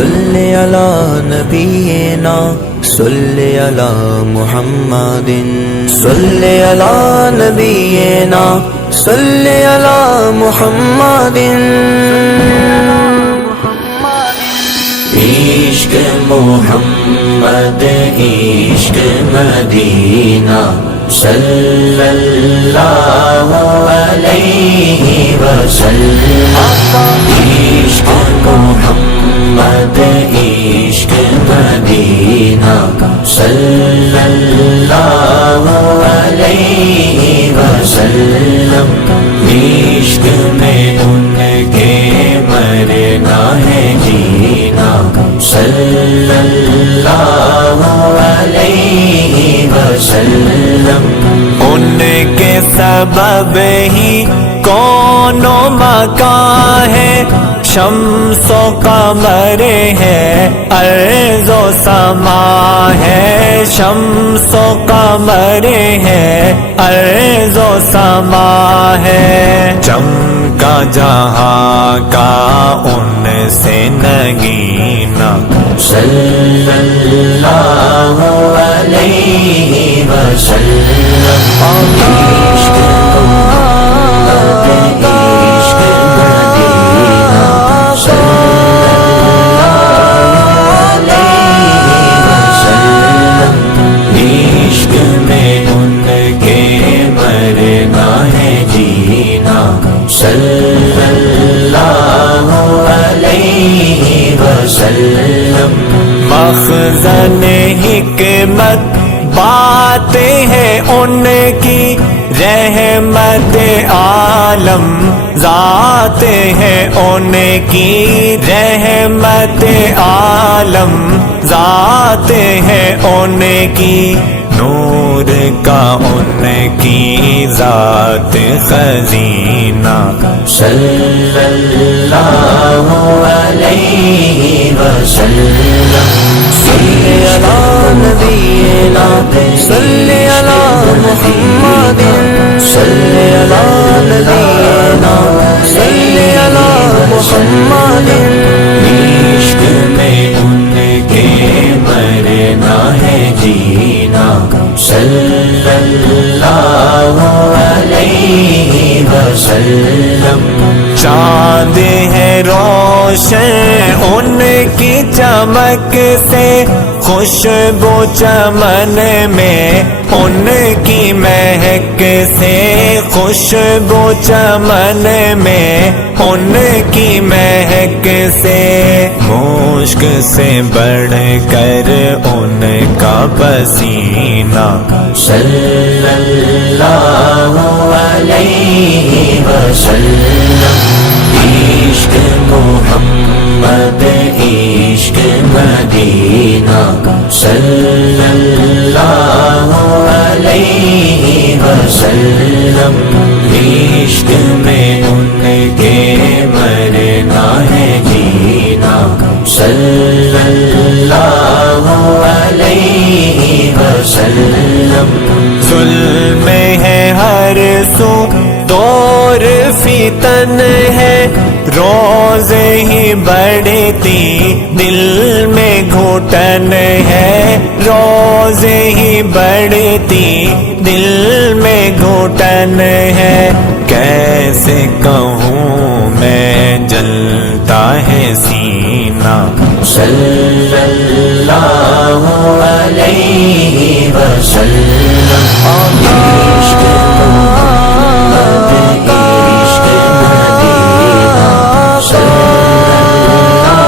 صلی علی نبینا صلی علی محمد صلی علی نبینا صلی علی محمد عشق محمد عشق مدینہ صلی اللہ علیہ وسلم عشق محمد عشق مدینہ صلی اللہ علیہ وسلم عشق میں ان کے مرنا ہے جینا صلی اللہ علیہ وسلم ان کے سبب ہی کون و مکان ہے شمس و قمر ہے ارض و سما ہے شمس و قمر ہے ارض و سما ہے چمکا جہاں کا ان سے نگینا صلی اللہ علیہ وسلم عشق محمد عشق مدینہ صلی اللہ علیہ وسلم عشق میں ان کے مرنا ہے جینا صلی اللہ علیہ وسلم مخزن حکمت باتیں ہیں ان کی رحمت عالم ذات ہے ان کی رحمت عالم ذات ہے ان کی نور کا ان کی ذات خزینہ صلی اللہ علیہ وسلم صلی علی نبینا صلی علی محمد صلی علی نبینا صلی علی محمد عشق میں ان کے مرنا ہے جینا صلی اللہ علیہ وسلم چاند ہے روشن ان کی چمک سے خوشبو چمن میں ان کی مہک سے خوشبو چمن میں ان کی مہک سے مشک سے بڑھ کر ان کا پسینہ صلی اللہ علیہ وسلم عشق محمد عشق مدینہ صلی اللہ علیہ وسلم عشق میں ان کے مرنا ہے جینا صلی اللہ علیہ وسلم ظلم ہے ہر سو دور فتن ہے روز ہی بڑھتی دل میں گھٹن ہے روز ہی بڑھتی دل میں گھٹن ہے کیسے کہوں میں جلتا ہے سینہ صلی اللہ علیہ وسلم عشق محمد عشق مدینہ صلی اللہ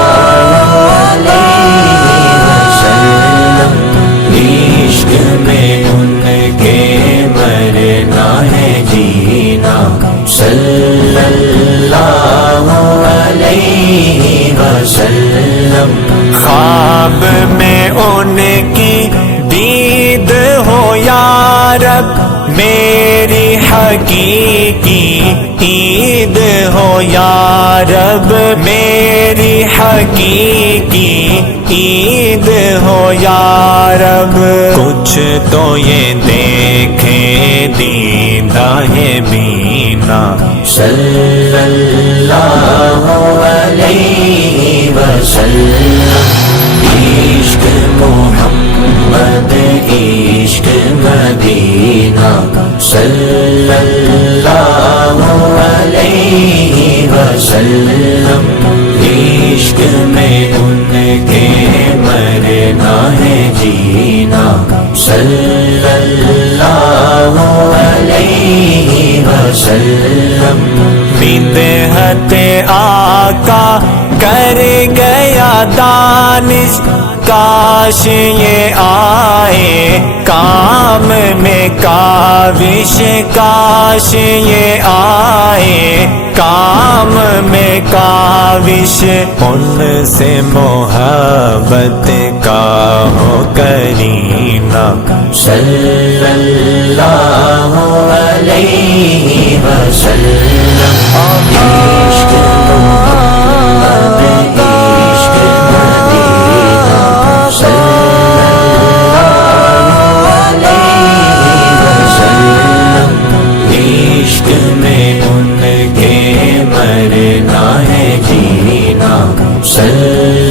علیہ وسلم عشق میں ان کے مرنا ہے جینا صلی اللہ علیہ وسلم خواب میں ان کی دید ہو یا رب میری حقیقی عید ہو یا رب میری حقیقی عید ہو یا رب کچھ تو یہ دیکھے دیدہ ہے بینا صلی اللہ علیہ وسلم مدینہ صلی اللہ علیہ وسلم عشق میں ان کے مرنا ہے جینا صلی اللہ علیہ وسلم بدعت آقا کر گیا دانش کاش یہ آئے کام میں کاوش کاش یہ آئے کام میں کاوش ان سے محبت کا ہو کرینہ صلی اللہ علیہ وسلم عشق محمد عشق مدینہ صلی اللہ علیہ وسلم عشق میں ان کے مرنا ہے جینا صلی